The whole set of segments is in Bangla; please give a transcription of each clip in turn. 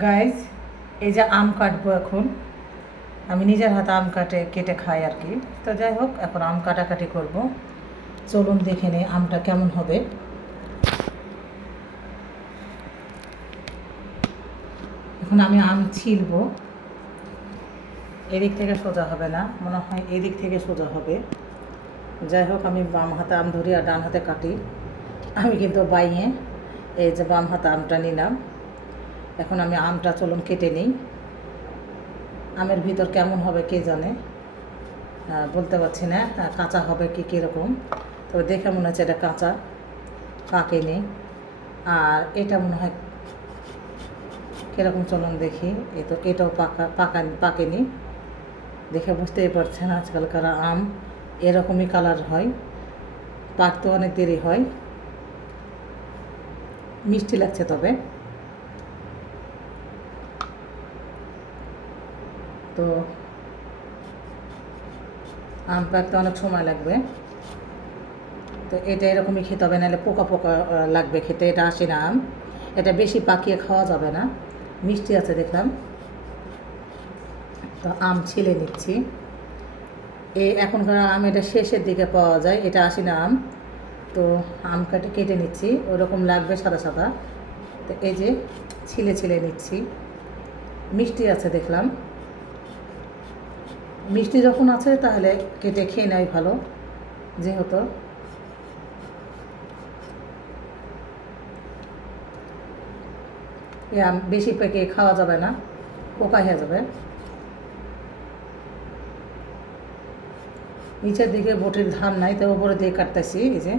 গাইজ, এই যে আম কাটবো এখন। আমি নিজের হাতে আম কেটে খাই আর কি। তো যাই হোক, এখন আম কাটাকাটি করব। চলুন দেখে নেই আমটা কেমন হবে। এখন আমি আম ছিলবো। এদিক থেকে সোজা হবে না, মনে হয় এদিক থেকে সোজা হবে। যাই হোক, আমি বাম হাতে আম ধরি আর ডান হাতে কাটি। আমি কিন্তু বাইয়ে এই যে বাম হাতে আমটা নিলাম। এখন আমি আমটা চলুন কেটে নিই। আমের ভিতর কেমন হবে কে জানে, বলতে পারছি না কাঁচা হবে কি কীরকম। তবে দেখে মনে হচ্ছে এটা কাঁচা, পাকেনি। আর এটা মনে হয় কীরকম, চলুন দেখি। এই তো এটাও পাকেনি। দেখে বুঝতেই পারছেন আজকালকার আম এরকমই কালার হয়, পাকতে অনেক দেরি হয়। মিষ্টি লাগছে তবে। তো আম পাকতে অনেক সময় লাগবে। তো এটা এরকমই খেতে হবে, নাহলে পোকা পোকা লাগবে খেতে। এটা আসে না আম, এটা বেশি পাকিয়ে খাওয়া যাবে না। মিষ্টি আছে দেখলাম। তো আম ছিলে নিচ্ছি। এখনকার আম এটা শেষের দিকে পাওয়া যায়, এটা আসে না আম। তো আম কেটে নিচ্ছি, ওরকম লাগবে সাদা সাদা। তো এই যে ছিলে নিচ্ছি। মিষ্টি আছে দেখলাম। মিষ্টি যখন আছে তাহলে কেটে খেয়ে নেওয়াই ভালো, যেহেতু আম বেশি পেকে খাওয়া যাবে না, পোকা হয়ে যাবে। নিচের দিকে বটির ধান নাই, তো উপরে দিয়ে কাটতেছি। এই যে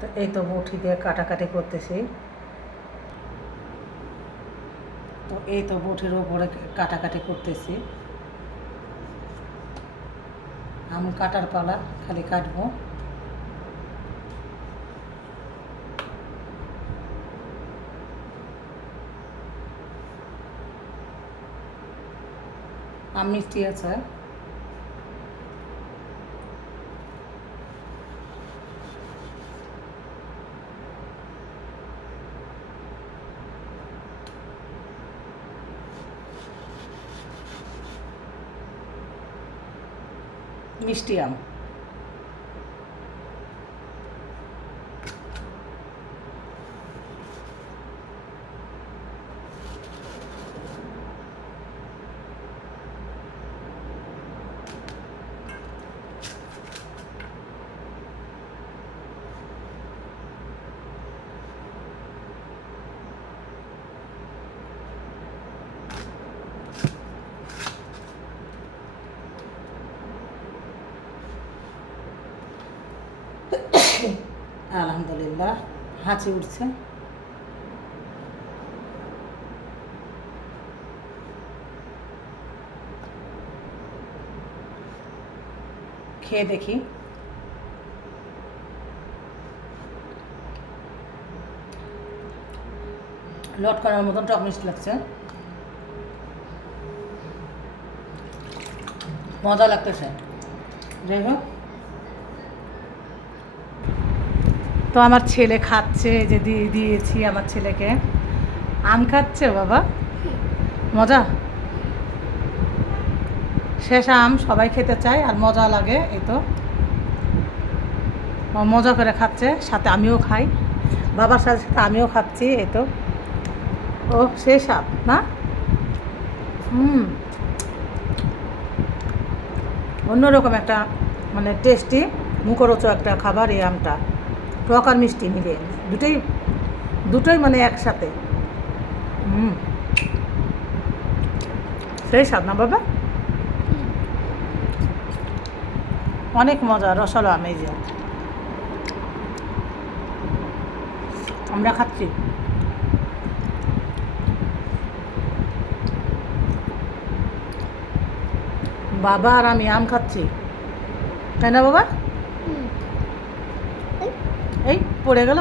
তো এই তো বটি দিয়ে কাটাকাটি করতেছি। তো এই তো বটির ওপরে কাটাকাটি করতেছি। আম কাটার পালা, খালি কাটবো। আম মিষ্টি আছে। মিষ্টি আম। আলহামদুলিল্লাহ, হাঁচি উঠছে। খেয়ে দেখি। লটকানোর মতন টক মিষ্টি লাগছে, মজা লাগতেছে। যাই হোক, তো আমার ছেলে খাচ্ছে, যে দিয়েছি আমার ছেলেকে। আম খাচ্ছে বাবা, মজা। শেষ আম সবাই খেতে চায় আর মজা লাগে। এই তো মজা করে খাচ্ছে, সাথে আমিও খাই, বাবার সাথে সাথে আমিও খাচ্ছি। এই তো ও শেষ আম না। অন্যরকম একটা মানে টেস্টি মুখরোচক একটা খাবার এই আমটা, টক আর মিষ্টি মিলিয়ে, দুটোই মানে একসাথে। সেই স্বাদ না বাবা, অনেক মজা, রসালো আম। এই যে আমরা খাচ্ছি, বাবা আর আমি আম খাচ্ছি, তাই না বাবা? এই পড়ে গেল।